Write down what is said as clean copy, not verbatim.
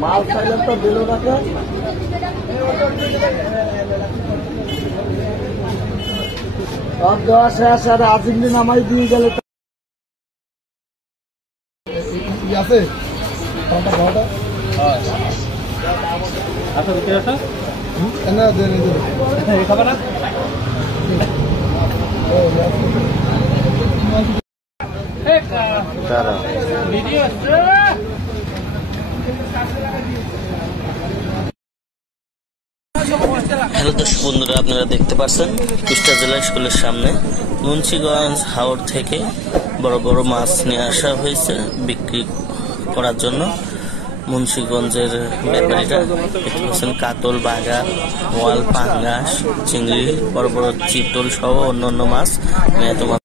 মাল খাইলে তো দিল না সব দেওয়া শেষ আর আজিমদিন আমায় দিয়ে গেলে আছে খাবার হ্যালো দর্শক বন্ধুরা, আপনারা দেখতে পাচ্ছেন কুষ্টিয়া জেলা স্কুলের সামনে মুন্সিগঞ্জ হাওর থেকে বড় বড় মাছ নিয়ে আসা হয়েছে বিক্রি করার জন্য। মুন্সিগঞ্জের ব্যাপারীরা দেখতে পাচ্ছেন কাতল, বাগা, ওয়াল, পাঙ্গাস, চিংড়ি, বড় বড় চিতল সহ অন্যান্য মাছ